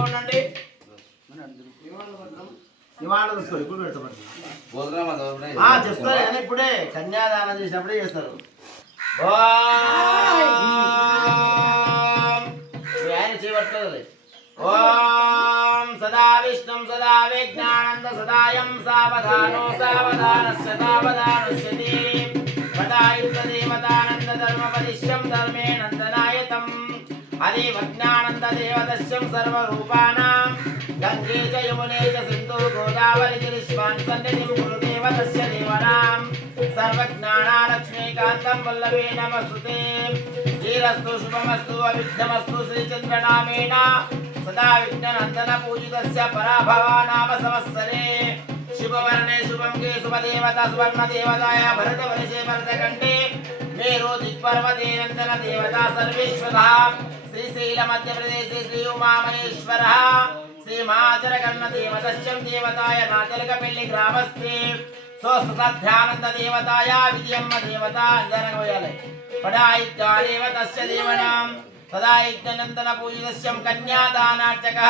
సైలెంట్గా ఉండండి. ఇవాళ చూసుకోండి ఇప్పుడు పెడతామండి చెప్తారు కానీ ఇప్పుడే కన్యాదానం చేసినప్పుడే చేస్తారు. ఆయన చేయబట్టలేదు. ఓం సదా విష్ణుం సదా విజ్ఞానంద సదాయం సావధానో సావధానస్య సావధానస్యతి వదాయుద్ధదేవతానంద ధర్మపదిశ్యం ధర్మే నందనాయతం అదేవజ్ఞానందదేవదస్యం సర్వరూపాణాం గంగే చ యమునే చ సింధు గోదావరి గిరిష్మాన్ సన్నిధిం గురుదేవతస్య దేవనాం సర్వజ్ఞానాలక్ష్మీకాంతం వల్లభే నమస్తుతే శ్రీరస్తు శుభమస్తు అవిఘ్నమస్తు శ్రీచంద్రనామేణ సదా విఘ్ననందన పూజితస్య పరాభవ నామ సంవత్సరే శుభవర్ణే శుభంగే శుభదేవత సువర్ణదేవతాయ భరతవర్షే భరతకంఠే మేరో దిక్పర్వతే నందన దేవత సర్వేశ్వరः శ్రీశైల మధ్యప్రదేశే శ్రీ ఉమామహేశ్వరः శ్రీమాచరకర్ణ దేవతశ్చం దేవతాయ నాచలకపల్లి గ్రామస్థే స్వస్థాధ్యానంద దేవతాయ విజయమ్మ దేవత అంజనగోయాలే పడాయిత్యాదేవతస్య దేవనాం సదాయిత్యనందన పూజితస్యం కన్యాదానార్చకः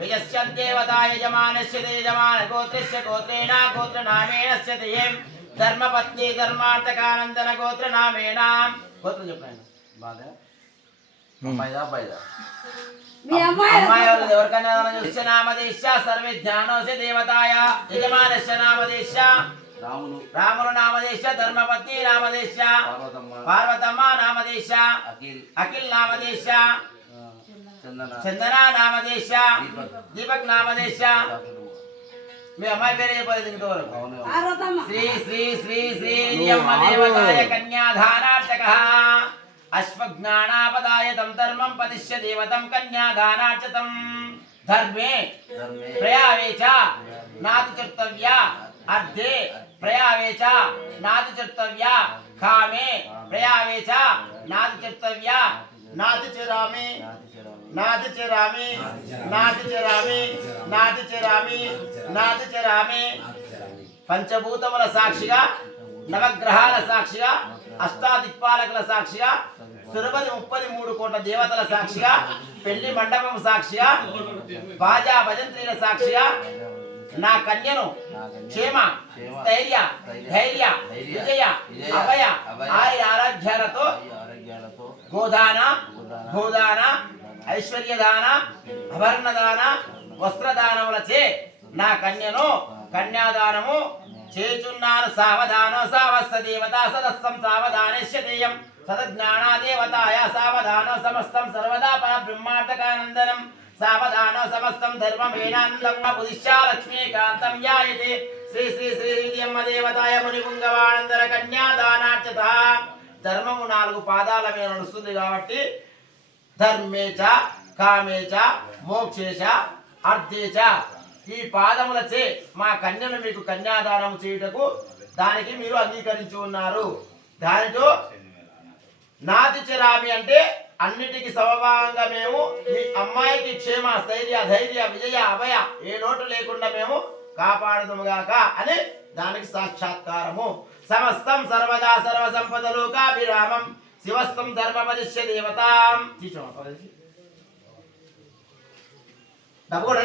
విజస్య దేవతాయ యజమానస్య యజమాన గోత్రస్య గోత్రేణ గోత్రనామేణస్య తేయం ధర్మపత్ని ధర్మార్థకానందన గోత్రనామేణ గోత్రం చెప్పండి బాగా అమ్మాయిదా అబ్బాయిదా అమ్మాయి ఎవరికైనా నామదేశ సర్వే ధ్యానోస్య దేవతాయ యజమానస్య నామదేశ రాములు నామదేశ ధర్మపత్ని నామదేశ పార్వతమ్మ నామదేశ అఖిల్ నామదేశ చందన నామదేశ దీపక్ నామదేశ మీ అమ్మాయి పేరు చెప్పలేదు ఇంతవరకు శ్రీ శ్రీ శ్రీ శ్రీ అమ్మ దేవతాయ కన్యాదానార్చకః అశ్వజ్ఞానాపదాయ తం ధర్మం పదిశ్య దేవతం కన్యాదానార్చతం ధర్మే ప్రయావేచ నాతి కర్తవ్య అర్ధే ప్రయావేచ నాతి కర్తవ్య కామే ప్రయావేచ నాతి కర్తవ్య నాతి చిరామి నాతి చిరామి నాతి చిరామి నాతి చిరామి నాతి చిరామి పంచభూతముల సాక్షిగా నవగ్రహాల సాక్షిగా అష్టాదిక్పాలకుల సాక్షిగా సురపతి 33 కోట్ల దేవతల సాక్షిగా పెళ్లి మండపం సాక్షిగా బాజా భజంత్రీల సాక్షిగా నా కన్యను క్షేమ స్థైర్య ధైర్య విజయ అభయ ఆరాధ్యాలతో గోదాన భూదాన ఐశ్వర్యదాన అభరణదాన వస్త్రదానములచే నా కన్యను కన్యాదానము చేచున్నాను సావధానో సావస్య దేవత సదస్సం సావధానేశ్యతేయం సదజ్ఞానా దేవతాయ సావధానో సమస్తం సర్వదా పరబ్రహ్మార్థకానందనం సావధానో సమస్తం ధర్మమేనానందం బుధిశ్చా లక్ష్మీకాంతం యాయతే శ్రీ శ్రీ శ్రీ శ్రీయమ్మ దేవతాయ మునిపుంగవానందర కన్యాదానార్చత ధర్మము 4 పాదాల మీద నడుస్తుంది కాబట్టి ధర్మేచ కామేచ మోక్షేచ అర్థేచ ఈ పాదములచే మా కన్యను మీకు కన్యాదానము చేయుటకు దానికి మీరు అంగీకరించి ఉన్నారు. దానితో నాతి చిరామి అంటే అన్నిటికీ సమభాగంగా మేము మీ అమ్మాయికి క్షేమ స్థైర్య ధైర్య విజయ అభయ ఏ లోటు లేకుండా మేము కాపాడుదుముగాక అని దానికి సాక్షాత్కారము. సమస్తం సర్వదా సర్వ సంపద లోకాభిరామం శివస్తం ధర్మపదిశ్య దేవతాం తప్పకుండా